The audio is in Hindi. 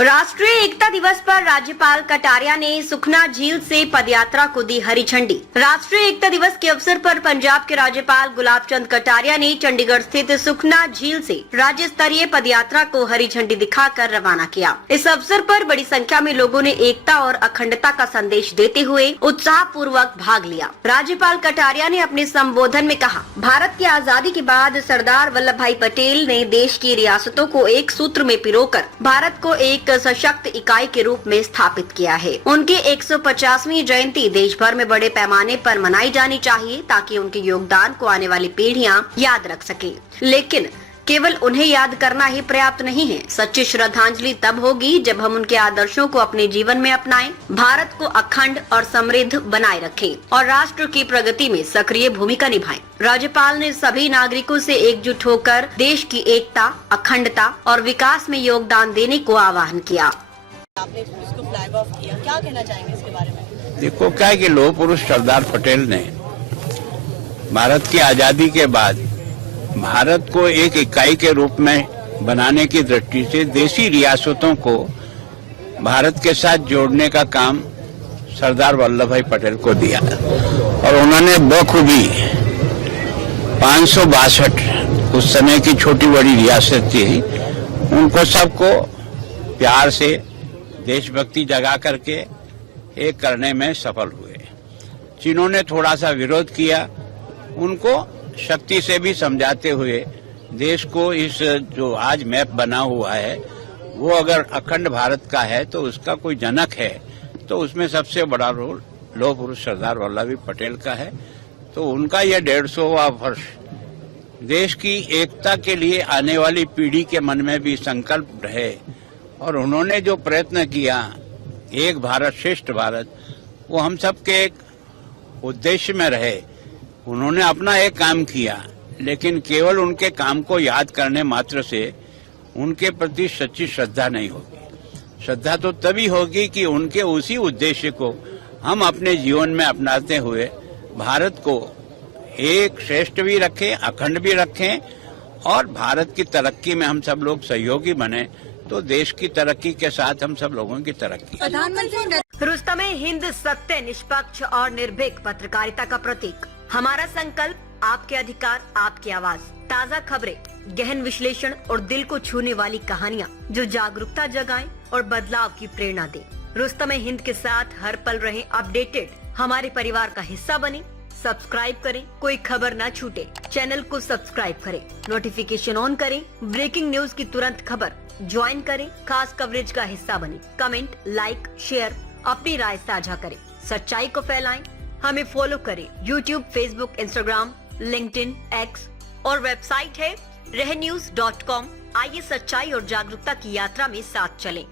राष्ट्रीय एकता दिवस पर राज्यपाल कटारिया ने सुखना झील से पदयात्रा को दी हरी झंडी। राष्ट्रीय एकता दिवस के अवसर पर पंजाब के राज्यपाल गुलाब चंद कटारिया ने चंडीगढ़ स्थित सुखना झील से राज्य स्तरीय पदयात्रा को हरी झंडी दिखाकर रवाना किया। इस अवसर पर बड़ी संख्या में लोगों ने एकता और अखंडता का संदेश देते हुए उत्साह पूर्वक भाग लिया। राज्यपाल कटारिया ने अपने संबोधन में कहा, भारत की आजादी के बाद सरदार वल्लभ भाई पटेल ने देश की रियासतों को एक सूत्र में पिरोकर भारत को एक सशक्त इकाई के रूप में स्थापित किया है। उनकी 150वीं जयंती देश भर में बड़े पैमाने पर मनाई जानी चाहिए ताकि उनके योगदान को आने वाली पीढ़ियां याद रख सके। लेकिन केवल उन्हें याद करना ही पर्याप्त नहीं है। सच्ची श्रद्धांजलि तब होगी जब हम उनके आदर्शों को अपने जीवन में अपनाएं, भारत को अखंड और समृद्ध बनाए रखें और राष्ट्र की प्रगति में सक्रिय भूमिका निभाएं। राज्यपाल ने सभी नागरिकों से एकजुट होकर देश की एकता, अखंडता और विकास में योगदान देने को आह्वान किया। आपने इसको फ्लैग ऑफ किया, क्या कहना चाहेंगे इसके बारे में? देखो, क्या है कि लौह पुरुष सरदार पटेल ने भारत की आजादी के बाद भारत को एक इकाई के रूप में बनाने की दृष्टि से देशी रियासतों को भारत के साथ जोड़ने का काम सरदार वल्लभ भाई पटेल को दिया और उन्होंने बखूबी 562 उस समय की छोटी बड़ी रियासत थी, उनको सबको प्यार से देशभक्ति जगा करके एक करने में सफल हुए। जिन्हों ने थोड़ा सा विरोध किया उनको शक्ति से भी समझाते हुए देश को इस जो आज मैप बना हुआ है वो अगर अखंड भारत का है तो उसका कोई जनक है तो उसमें सबसे बड़ा रोल लौह पुरुष सरदार वल्लभ भाई पटेल का है। तो उनका यह 150वां वर्ष देश की एकता के लिए आने वाली पीढ़ी के मन में भी संकल्प रहे और उन्होंने जो प्रयत्न किया एक भारत श्रेष्ठ भारत, वो हम सबके एक उद्देश्य में रहे। उन्होंने अपना एक काम किया लेकिन केवल उनके काम को याद करने मात्र से उनके प्रति सच्ची श्रद्धा नहीं होगी। श्रद्धा तो तभी होगी कि उनके उसी उद्देश्य को हम अपने जीवन में अपनाते हुए भारत को एक श्रेष्ठ भी रखें, अखंड भी रखें और भारत की तरक्की में हम सब लोग सहयोगी बने तो देश की तरक्की के साथ हम सब लोगों की तरक्की। प्रधानमंत्री रुस्तमे हिंद सत्य, निष्पक्ष और निर्भीक पत्रकारिता का प्रतीक। हमारा संकल्प, आपके अधिकार, आपकी आवाज। ताज़ा खबरें, गहन विश्लेषण और दिल को छूने वाली कहानियाँ जो जागरूकता जगाएं और बदलाव की प्रेरणा दें। रुस्तमे हिंद के साथ हर पल रहें अपडेटेड। हमारे परिवार का हिस्सा बने। सब्सक्राइब करें, कोई खबर ना छूटे। चैनल को सब्सक्राइब करें, नोटिफिकेशन ऑन करें, ब्रेकिंग न्यूज की तुरंत खबर ज्वाइन करें, खास कवरेज का हिस्सा बने। कमेंट, लाइक, शेयर, अपनी राय साझा करें, सच्चाई को फैलाएं। हमें फॉलो करें YouTube, Facebook, Instagram, LinkedIn, X और वेबसाइट है रहnews.com। आइए सच्चाई और जागरूकता की यात्रा में साथ चलें।